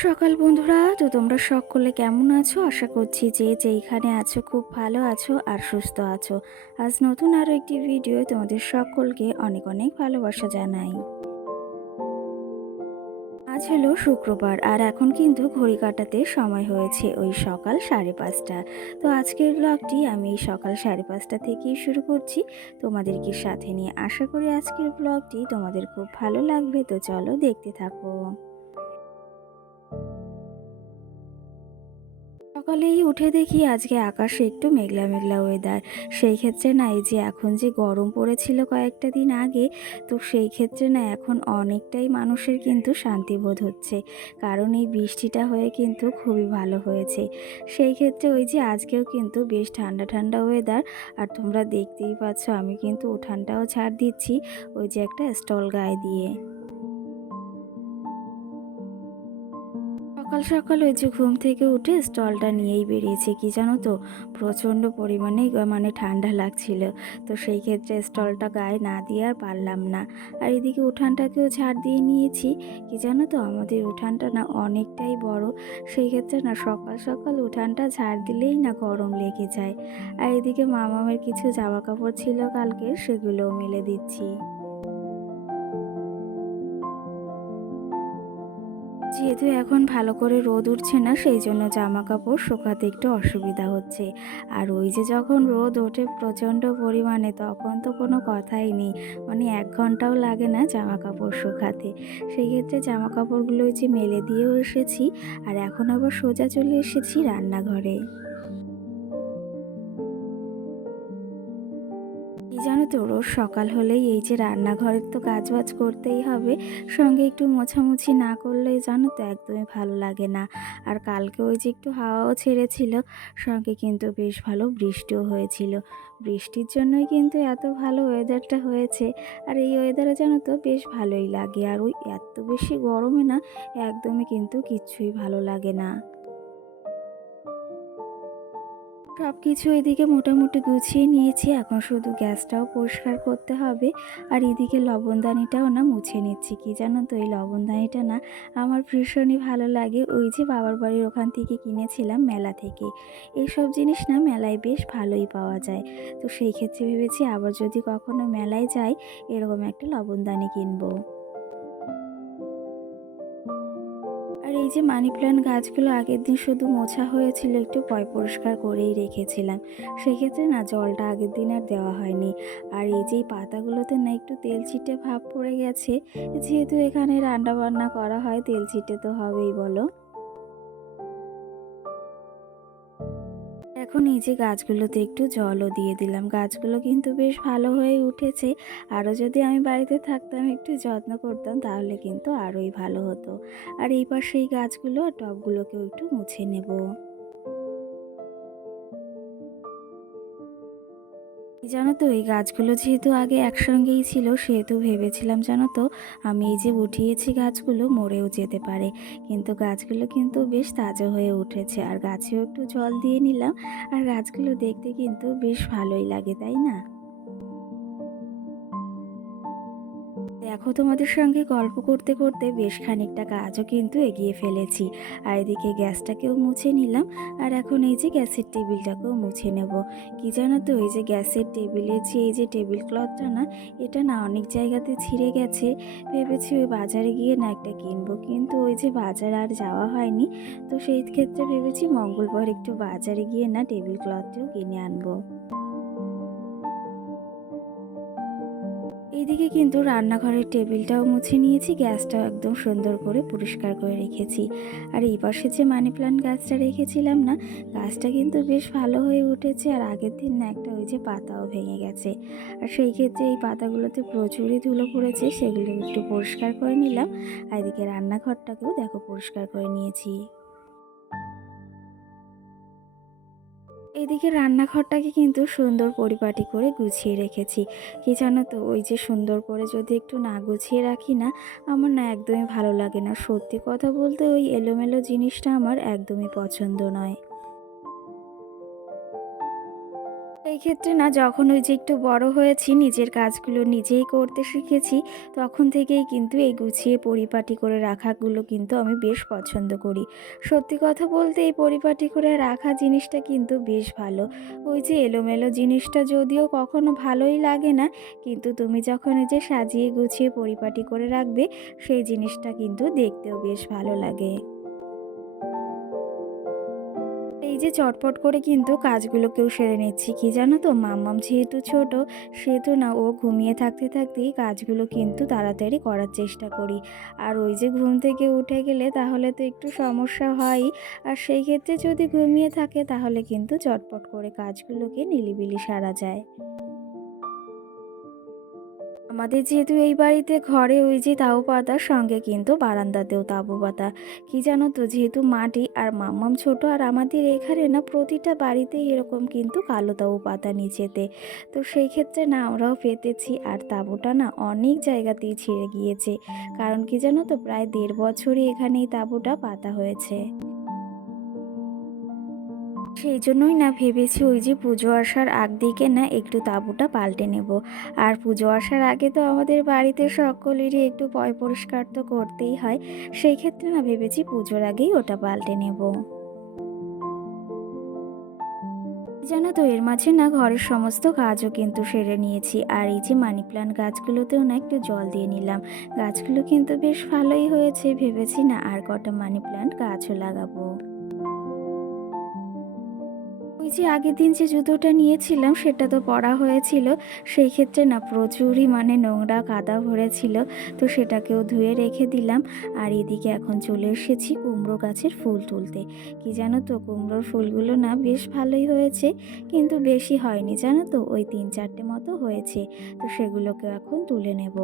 সকাল বন্ধুরা, তো তোমরা সকলে কেমন আছো? আশা করছি যে যেইখানে আছো খুব ভালো আছো আর সুস্থ আছো। আজ নতুন আরও একটি ভিডিও তোমাদের সকলকে অনেক অনেক ভালোবাসা জানাই। আজ হলো শুক্রবার আর এখন কিন্তু ঘড়ি কাটাতে সময় হয়েছে ওই সকাল 5:30। তো আজকের ব্লগটি আমি এই সকাল 5:30 থেকেই শুরু করছি তোমাদেরকে সাথে নিয়ে। আশা করি আজকের ব্লগটি তোমাদের খুব ভালো লাগবে, তো চলো দেখতে থাকো। সকালেই উঠে দেখি আজকে আকাশে একটু মেঘলা মেঘলা ওয়েদার। সেই ক্ষেত্রে না, এই যে এখন যে গরম পড়েছিল কয়েকটা দিন আগে, তো সেই ক্ষেত্রে না এখন অনেকটাই মানুষের কিন্তু শান্তিবোধ হচ্ছে, কারণ এই বৃষ্টিটা হয়ে কিন্তু খুবই ভালো হয়েছে। সেই ক্ষেত্রে ওই যে আজকেও কিন্তু বেশ ঠান্ডা ঠান্ডা ওয়েদার। আর তোমরা দেখতেই পাচ্ছ আমি কিন্তু উঠানটাও ঝাড় দিচ্ছি ওই যে একটা স্টল গায়ে দিয়ে। সকাল সকাল ওই যে ঘুম থেকে উঠে স্টলটা নিয়েই বেরিয়েছি, কি জানো তো, প্রচণ্ড পরিমাণে মানে ঠান্ডা লাগছিল। তো সেই ক্ষেত্রে স্টলটা গায়ে না দিয়ে আর পারলাম না। আর এদিকে উঠানটাকেও ঝাড় দিয়ে নিয়েছি। কি জানো তো, আমাদের উঠানটা না অনেকটাই বড়। সেই ক্ষেত্রে না সকাল সকাল উঠানটা ঝাড় দিলেই না গরম লেগে যায়। আর এদিকে মামামের কিছু জামা কাপড় ছিল কালকে, সেগুলোও মেলে দিচ্ছি। যেহেতু এখন ভালো করে রোদ উঠছে না, সেই জন্য জামা কাপড় শুকাতে একটু অসুবিধা হচ্ছে। আর ওই যে যখন রোদ ওঠে প্রচণ্ড পরিমাণে, তখন তো কোনো কথাই নেই, মানে 1 ঘন্টাও লাগে না জামা কাপড় শুকাতে। সেই ক্ষেত্রে জামা কাপড়গুলো ওই যে মেলে দিয়েও এসেছি। আর এখন আবার সোজা চলে এসেছি রান্নাঘরে। কি জানো তো, রোজ সকাল হলেই এই যে রান্নাঘরের তো কাজবাজ করতেই হবে, সঙ্গে একটু মোছামুছি না করলে জানো তো একদমই ভালো লাগে না। আর কালকে ওই যে একটু হাওয়াও ছেড়েছিল, সঙ্গে কিন্তু বেশ ভালো বৃষ্টিও হয়েছিল। বৃষ্টির জন্যই কিন্তু এত ভালো ওয়েদারটা হয়েছে। আর এই ওয়েদারে জানো তো বেশ ভালোই লাগে। আর ওই এত বেশি গরমে না একদমই কিন্তু কিচ্ছুই ভালো লাগে না। সব কিছু এদিকে মোটামুটি গুছিয়ে নিয়েছি, এখন শুধু গ্যাসটাও পরিষ্কার করতে হবে। আর এদিকে লবণদানিটাও না মুছে নিচ্ছি। কি জানো তো, এই লবণদানিটা না আমার ভীষণই ভালো লাগে, ওই যে বাবার বাড়ির ওখান থেকে কিনেছিলাম মেলা থেকে। এইসব জিনিস না মেলায় বেশ ভালোই পাওয়া যায়। তো সেই ক্ষেত্রে ভেবেছি আবার যদি কখনো মেলায় যাই, এরকম একটা লবণদানি কিনবো। আর এই যে মানি প্ল্যান্ট গাছগুলো আগের দিন শুধু মোছা হয়েছিল, একটু পরিষ্কার করেই রেখেছিলাম। সেক্ষেত্রে না জলটা আগের দিন আর দেওয়া হয়নি। আর এই যে এই পাতাগুলোতে না একটু তেল চিটে ভাব পড়ে গেছে। যেহেতু এখানে রান্না বান্না করা হয়, তেল চিটে তো হবেই বলো। এখন এই যে গাছগুলোতে একটু জলও দিয়ে দিলাম, গাছগুলো কিন্তু বেশ ভালো হয়ে উঠেছে। আরও যদি আমি বাড়িতে থাকতাম, একটু যত্ন করতাম, তাহলে কিন্তু আরোই ভালো হতো। আর এই পাশে এই গাছগুলো আর টবগুলোকেও একটু মুছে নেব। জানো তো, এই গাছগুলো যেহেতু আগে একসঙ্গেই ছিল, সেহেতু ভেবেছিলাম জানো তো, আমি এই যে উঠিয়েছি গাছগুলো মরেও যেতে পারে। কিন্তু গাছগুলো কিন্তু বেশ তাজা হয়ে উঠেছে। আর গাছেও একটু জল দিয়ে নিলাম। আর গাছগুলো দেখতে কিন্তু বেশ ভালোই লাগে, তাই না? দেখো, তোমাদের সঙ্গে গল্প করতে করতে বেশ খানিকটা কাজও কিন্তু এগিয়ে ফেলেছি। আর এদিকে গ্যাসটাকেও মুছে নিলাম। আর এখন এই যে গ্যাসের টেবিলটাকেও মুছে নেব। কি জানো তো, এই যে গ্যাসের টেবিলের যে এই যে টেবিল ক্লথটা না, এটা না অনেক জায়গাতে ছিঁড়ে গেছে। ভেবেছি ওই বাজারে গিয়ে না একটা কিনবো, কিন্তু ওই যে বাজার আর যাওয়া হয়নি। তো সেই ক্ষেত্রে ভেবেছি মঙ্গলবার একটু বাজারে গিয়ে না টেবিল ক্লথটিও কিনে আনবো। এইদিকে কিন্তু রান্নাঘরের টেবিলটাও মুছে নিয়েছি, গ্যাসটাও একদম সুন্দর করে পরিষ্কার করে রেখেছি। আর এই পাশে যে মানি প্ল্যান্ট গাছটা রেখেছিলাম না, গাছটা কিন্তু বেশ ভালো হয়ে উঠেছে। আর আগের দিন না একটা ওই যে পাতাও ভেঙে গেছে। আর সেই ক্ষেত্রে এই পাতাগুলোতে প্রচুরই ধুলো পড়েছে, সেগুলো একটু পরিষ্কার করে নিলাম। আর এদিকে রান্নাঘরটাকেও দেখো পরিষ্কার করে নিয়েছি। এদিকে রান্নাঘরটাকে কিন্তু সুন্দর পরিপাটি করে গুছিয়ে রেখেছি। কি জানো তো, ওই যে সুন্দর করে যদি একটু না গুছিয়ে রাখি না, আমার না একদমই ভালো লাগে না। সত্যি কথা বলতে ওই এলোমেলো জিনিসটা আমার একদমই পছন্দ নয়। এই ক্ষেত্রে না যখন ওই যে একটু বড় হয়েছি, নিজের কাজগুলো নিজেই করতে শিখেছি, তখন থেকেই কিন্তু এই গুছিয়ে পরিপাটি করে রাখাগুলো কিন্তু আমি বেশ পছন্দ করি। সত্যি কথা বলতে এই পরিপাটি করে রাখা জিনিসটা কিন্তু বেশ ভালো। ওই যে এলোমেলো জিনিসটা যদিও কখনো ভালোই লাগে না, কিন্তু তুমি যখন এই যে সাজিয়ে গুছিয়ে পরিপাটি করে রাখবে, সেই জিনিসটা কিন্তু দেখতেও বেশ ভালো লাগে। এই যে চটপট করে কিন্তু কাজগুলোকেও সেরে নিচ্ছি। কি জানো তো, মাম্মাম যেহেতু ছোট, সেহেতু না ও ঘুমিয়ে থাকতে থাকতেই কাজগুলো কিন্তু তাড়াতাড়ি করার চেষ্টা করি। আর ওই যে ঘুম থেকে উঠে গেলে তাহলে তো একটু সমস্যা হয়ই। আর সেই ক্ষেত্রে যদি ঘুমিয়ে থাকে তাহলে কিন্তু চটপট করে কাজগুলোকে নিলিবিলি সারা যায়। আমাদের যেহেতু এই বাড়িতে ঘরে ওই যে তাও পাতা, সঙ্গে কিন্তু বারান্দাতেও তাঁবু পাতা। কি জানো তো, যেহেতু মাটি আর মাম্মাম ছোট, আর আমাদের এখানে না প্রতিটা বাড়িতেই এরকম কিন্তু কালো তাঁবু পাতা নিচেতে। তো সেই ক্ষেত্রে না আমরাও পেতেছি, আর তাঁবুটা না অনেক জায়গাতেই ছিঁড়ে গিয়েছে। কারণ কি জানো তো, প্রায় ১.৫ বছরই এখানে এই তাঁবুটা পাতা হয়েছে। সেই জন্যই না ভেবেছি ওই যে পুজো আসার আগ দিকে না একটু তাঁবুটা পাল্টে নেব। আর পুজো আসার আগে তো আমাদের বাড়িতে সকলেরই একটু পয় পরিষ্কার তো করতেই হয়। সেই ক্ষেত্রে না ভেবেছি পুজোর আগেই ওটা পাল্টে নেব। জানো তো, এর মাঝে না ঘরের সমস্ত কাজও কিন্তু সেরে নিয়েছি। আর এই যে মানি প্ল্যান্ট গাছগুলোতেও না একটু জল দিয়ে নিলাম। গাছগুলো কিন্তু বেশ ভালোই হয়েছে, ভেবেছি না আর কটা মানি প্ল্যান্ট গাছও লাগাবো। ওই যে আগের দিন যে জুতোটা নিয়েছিলাম সেটা তো পরা হয়েছিল। সেই ক্ষেত্রে না প্রচুরই নোংরা কাদা ভরেছিল। তো সেটাকেও ধুয়ে রেখে দিলাম। আর এদিকে এখন চলে এসেছি কুমড়ো গাছের ফুল তুলতে। কি জানো তো, কুমড়োর ফুলগুলো না বেশ ভালোই হয়েছে, কিন্তু বেশি হয়নি জানো তো, ওই ৩-৪টে মতো হয়েছে। তো সেগুলোকে এখন তুলে নেব।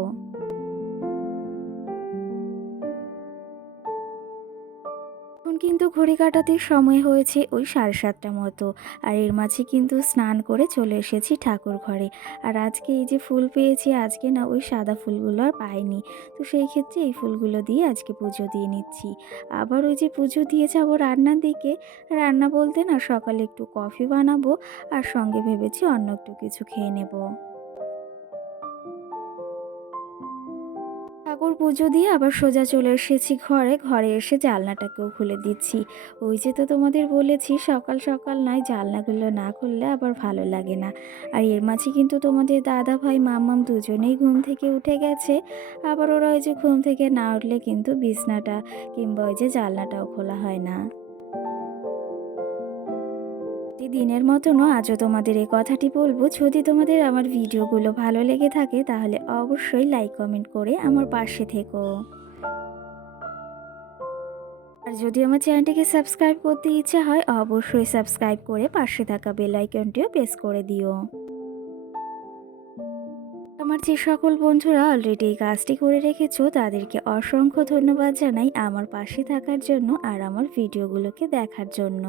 এখন কিন্তু ঘড়ি কাঁটাতে সময় হয়েছে ওই 7:30টা মতো। আর এর মাঝে কিন্তু স্নান করে চলে এসেছি ঠাকুর ঘরে। আর আজকে এই যে ফুল পেয়েছি, আজকে না ওই সাদা ফুলগুলো আর পাইনি। তো সেই ক্ষেত্রে এই ফুলগুলো দিয়ে আজকে পুজো দিয়ে নিচ্ছি। আবার ওই যে পুজো দিয়ে যাবো রান্নার দিকে। রান্না বলতে না সকালে একটু কফি বানাবো, আর সঙ্গে ভেবেছি অন্য একটু কিছু খেয়ে নেব। ঠাকুর পুজো দিয়ে আবার সোজা চলে এসেছি ঘরে। ঘরে এসে জানলাটাকেও খুলে দিচ্ছি। ওই যে তো তোমাদের বলেছি, সকাল সকাল নয় জানলাগুলো না খুললে আবার ভালো লাগে না। আর এর মাঝে কিন্তু তোমাদের দাদা ভাই মাম্মাম দুজনেই ঘুম থেকে উঠে গেছে। আবার ওরা ওই যে ঘুম থেকে না উঠলে কিন্তু বিছনাটা কিংবা ওই যে জানলাটাও খোলা হয় না। প্রতিদিনের মতনও আজও তোমাদের এই কথাটি বলবো, যদি তোমাদের আমার ভিডিওগুলো ভালো লেগে থাকে তাহলে অবশ্যই লাইক কমেন্ট করে আমার পাশে থেকো। আর যদি আমার চ্যানেলটিকে সাবস্ক্রাইব করতে ইচ্ছে হয়, অবশ্যই সাবস্ক্রাইব করে পাশে থাকা বেল আইকনটিও প্রেস করে দিও। আমার যে সকল বন্ধুরা অলরেডি এই কাজটি করে রেখেছো তাদেরকে অসংখ্য ধন্যবাদ জানাই আমার পাশে থাকার জন্য আর আমার ভিডিওগুলোকে দেখার জন্য।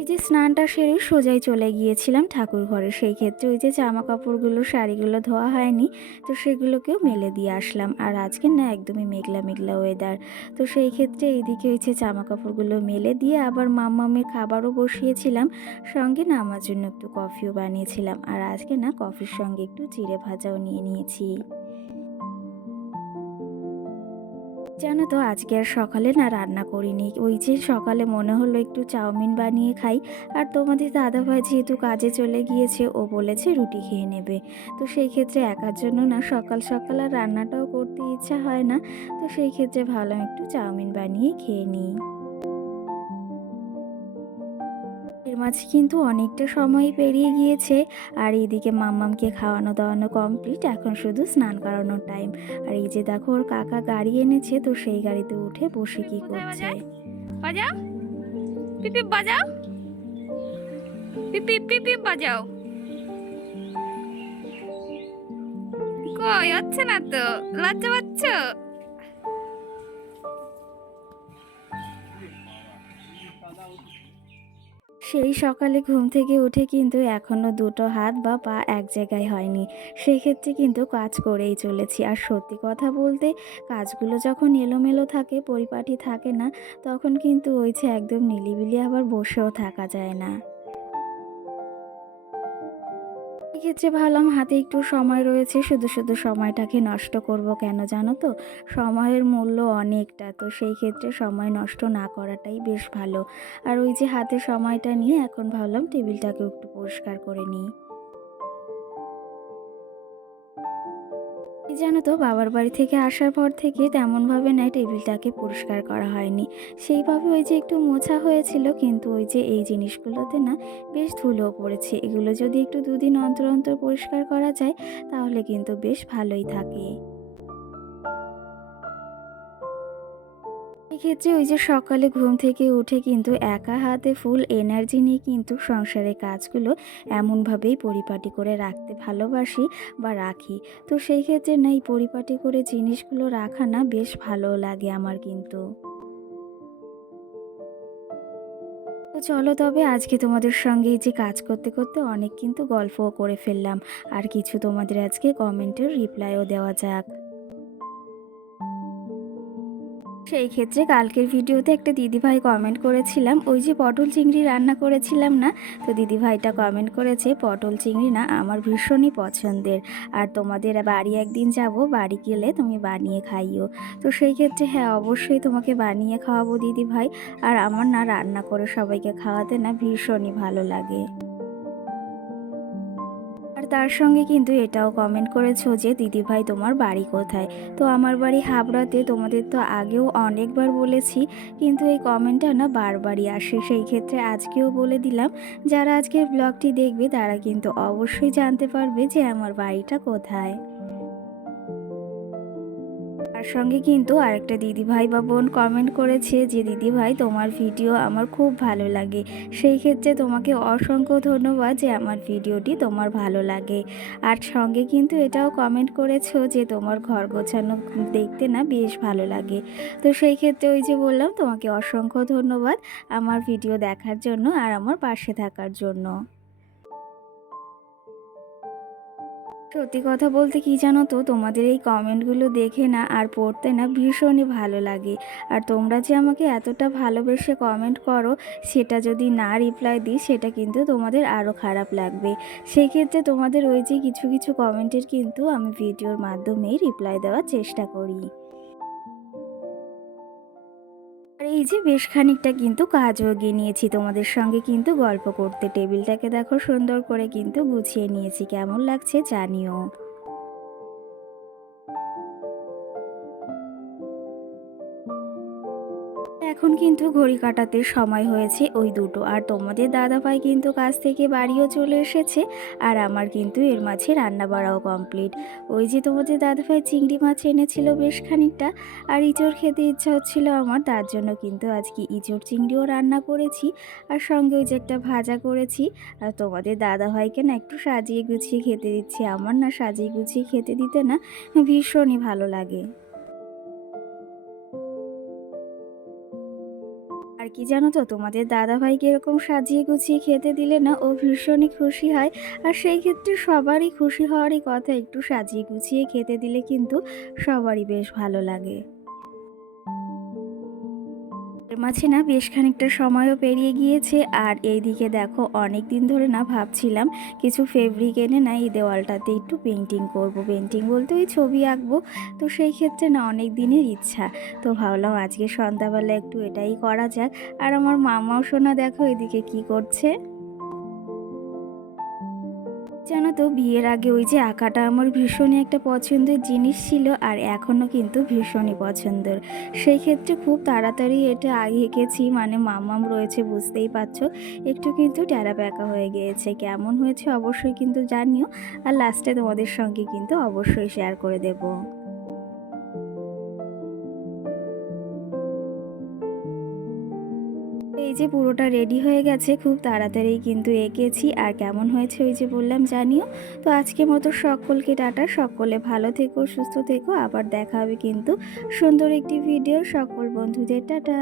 এই যে স্নানটা সেরে সোজাই চলে গিয়েছিলাম ঠাকুর ঘরে। সেই ক্ষেত্রে ওই যে জামা কাপড়গুলো শাড়িগুলো ধোয়া হয়নি, তো সেগুলোকেও মেলে দিয়ে আসলাম। আর আজকে না একদমই মেঘলা মেঘলা ওয়েদার। তো সেই ক্ষেত্রে এইদিকে হচ্ছে জামা কাপড়গুলো মেলে দিয়ে আবার মাম্মামের খাবারও বসিয়েছিলাম, সঙ্গে না আমার জন্য একটু কফিও বানিয়েছিলাম। আর আজকে না কফির সঙ্গে একটু জিরে ভাজাও নিয়ে নিয়েছি। জানো তো, আজকে আর সকালে না রান্না করিনি। ওই যে সকালে মনে হলো একটু চাউমিন বানিয়ে খাই। আর তোমাদের দাদাভাই যেহেতু কাজে চলে গিয়েছে, ও বলেছে রুটি খেয়ে নেবে। তো সেই ক্ষেত্রে একার জন্য না সকাল সকাল আর রান্নাটাও করতে ইচ্ছা হয় না। তো সেই ক্ষেত্রে ভাবলাম একটু চাউমিন বানিয়ে খেয়ে নিই। এর মাঝে কিন্তু অনেকটা সময় পেরিয়ে গিয়েছে। আর এইদিকে মাম্মামকে খাওয়ানো দাওয়ানো কমপ্লিট, এখন শুধু স্নান করানোর টাইম। আর এই যে দেখো ওর কাকা গাড়ি এনেছে, তো সেই গাড়িতে উঠে বসে কি করছে। বাজাও, পিপ বাজাও, পিপ পিপ পিপ পিপ বাজাও। কই হচ্ছে না তো, লজ্জা পাচ্ছ? সেই সকালে ঘুম থেকে উঠে কিন্তু এখনো দুটো হাত বা পা এক জায়গায় হয়নি। সেক্ষেত্রে কিন্তু কাজ করেই চলেছি। আর সত্যি কথা বলতে কাজগুলো যখন এলোমেলো থাকে, পরিপাটি থাকে না, তখন কিন্তু ওই যে একদম নিলিবিলি আবার বসেও থাকা যায় না। এক্ষেত্রে ভাবলাম হাতে একটু সময় রয়েছে, শুধু শুধু সময়টাকে নষ্ট করব কেন জানো তো? সময়ের মূল্য অনেকটা, তো সেই ক্ষেত্রে সময় নষ্ট না করাটাই বেশ ভালো। আর ওই যে হাতে সময়টা নিয়ে এখন ভাবলাম টেবিলটাকে একটু পরিষ্কার করে নিই। এই জানো তো, বাবার বাড়ি থেকে আসার পর থেকে তেমনভাবে না টেবিলটাকে পরিষ্কার করা হয়নি। সেইভাবে ওই যে একটু মোছা হয়েছিল, কিন্তু ওই যে এই জিনিসগুলোতে না বেশ ধুলোও পড়েছে। এগুলো যদি একটু দুদিন অন্তর অন্তর পরিষ্কার করা যায় তাহলে কিন্তু বেশ ভালোই থাকে। এক্ষেত্রে ওই যে সকালে ঘুম থেকে উঠে কিন্তু একা হাতে ফুল এনার্জি নিয়ে কিন্তু সংসারের কাজগুলো এমনভাবেই পরিপাটি করে রাখতে ভালোবাসি বা রাখি। তো সেই ক্ষেত্রে না এই পরিপাটি করে জিনিসগুলো রাখা না বেশ ভালো লাগে আমার কিন্তু। তো চলো তবে আজকে তোমাদের সঙ্গে এই যে কাজ করতে করতে অনেক কিন্তু গল্পও করে ফেললাম। আর কিছু তোমাদের আজকে কমেন্টের রিপ্লাইও দেওয়া যাক। সেই ক্ষেত্রে কালকের ভিডিওতে একটা দিদিভাই কমেন্ট করেছিলাম, ওই যে পটল চিংড়ি রান্না করেছিলাম না, তো দিদিভাইটা কমেন্ট করেছে পটল চিংড়ি না আমার ভীষণই পছন্দের, আর তোমাদের বাড়ি একদিন যাব, বাড়ি গেলে তুমি বানিয়ে খাইও। তো সেই ক্ষেত্রে হ্যাঁ, অবশ্যই তোমাকে বানিয়ে খাওয়াবো দিদিভাই। আর আমার না রান্না করে সবাইকে খাওয়াতে না ভীষণই ভালো লাগে। আর তার সঙ্গে কিন্তু এটাও কমেন্ট করেছো যে দিদিভাই তোমার বাড়ি কোথায়? তো আমার বাড়ি হাবড়াতে। তোমাদের তো আগেও অনেকবার বলেছি, কিন্তু এই কমেন্টটা না বারবারই আসে। সেই ক্ষেত্রে আজকেও বলে দিলাম, যারা আজকের ব্লগটি দেখবে তারা কিন্তু অবশ্যই জানতে পারবে যে আমার বাড়িটা কোথায়। তার সঙ্গে কিন্তু আরেকটা দিদিভাই বা বোন কমেন্ট করেছে যে দিদিভাই তোমার ভিডিও আমার খুব ভালো লাগে। সেই ক্ষেত্রে তোমাকে অসংখ্য ধন্যবাদ যে আমার ভিডিওটি তোমার ভালো লাগে। আর সঙ্গে কিন্তু এটাও কমেন্ট করেছো যে তোমার ঘর গোছানো দেখতে না বেশ ভালো লাগে। তো সেই ক্ষেত্রে ওই যে বললাম, তোমাকে অসংখ্য ধন্যবাদ আমার ভিডিও দেখার জন্য আর আমার পাশে থাকার জন্য। সত্যি কথা বলতে কি জানো তো, তোমাদের এই কমেন্টগুলো দেখে না আর পড়তে না ভীষণই ভালো লাগে। আর তোমরা যে আমাকে এতটা ভালোবেসে কমেন্ট করো, সেটা যদি না রিপ্লাই দিই সেটা কিন্তু তোমাদের আরও খারাপ লাগবে। সেই ক্ষেত্রে তোমাদের ওই যে কিছু কিছু কমেন্টের কিন্তু আমি ভিডিওর মাধ্যমেই রিপ্লাই দেওয়ার চেষ্টা করি। আর এই যে বেশ খানিকটা কিন্তু কাজও এগিয়ে নিয়েছি তোমাদের সঙ্গে কিন্তু গল্প করতে। টেবিলটাকে দেখো সুন্দর করে কিন্তু গুছিয়ে নিয়েছি, কেমন লাগছে জানিও। এখন কিন্তু ঘড়ি কাটাতে সময় হয়েছে ওই দুটো, আর তোমাদের দাদাভাই কিন্তু কাজ থেকে বাড়িও চলে এসেছে। আর আমার কিন্তু এর মাঝে রান্না বাড়াও কমপ্লিট। ওই যে তোমাদের দাদাভাই চিংড়ি মাছ এনেছিল বেশ খানিকটা, আর ইঁচড় খেতে ইচ্ছা হচ্ছিল আমার, তার জন্য কিন্তু আজকে ইঁচড় চিংড়িও রান্না করেছি। আর সঙ্গে ওই যে একটা ভাজা করেছি। আর তোমাদের দাদাভাইকে না একটু সাজিয়ে গুছিয়ে খেতে দিচ্ছি। আমার না সাজিয়ে গুছিয়ে খেতে দিতে না ভীষণই ভালো লাগে। আর কি জানো তো, তোমাদের দাদাভাইকে এরকম সাজিয়ে গুছিয়ে খেতে দিলে না ও ভীষণই খুশি হয়। আর সেই ক্ষেত্রে সবারই খুশি হওয়ারই কথা, একটু সাজিয়ে গুছিয়ে খেতে দিলে কিন্তু সবারই বেশ ভালো লাগে। এর মাঝে না বেশ খানিকটা সময়ও পেরিয়ে গিয়েছে। আর এইদিকে দেখো, অনেক দিন ধরে না ভাবছিলাম কিছু ফেব্রিক এনে না এই দেওয়ালটাতে একটু পেন্টিং করব। পেন্টিং বলতে ওই ছবি আঁকবো। তো সেই ক্ষেত্রে না অনেক দিনের ইচ্ছা। তো ভাবলাম আজকে সন্ধ্যাবেলা একটু এটাই করা যাক। আর আমার মামাও সোনা দেখো এদিকে কি করছে। জানো তো, বিয়ের আগে ওই যে আঁকাটা আমার ভীষণই একটা পছন্দের জিনিস ছিল, আর এখনও কিন্তু ভীষণই পছন্দের। সেই ক্ষেত্রে খুব তাড়াতাড়ি এটা আগে এঁকেছি, মানে মাম্মাম রয়েছে বুঝতেই পারছো, একটু কিন্তু ট্যারা প্যাকা হয়ে গিয়েছে। কেমন হয়েছে অবশ্যই কিন্তু জানিও। আর লাস্টে তোমাদের সঙ্গে কিন্তু অবশ্যই শেয়ার করে দেবো। এই যে পুরোটা রেডি হয়ে গেছে, খুব তাড়াতাড়ি কিন্তু এঁকেছি। আর কেমন হয়েছে ওই যে বললাম জানিও। তো আজকের মতো সকলকে টাটা, সকলে ভালো থেকো, সুস্থ থেকো। আবার দেখা হবে কিন্তু সুন্দর একটি ভিডিও। সকল বন্ধুদের টাটা।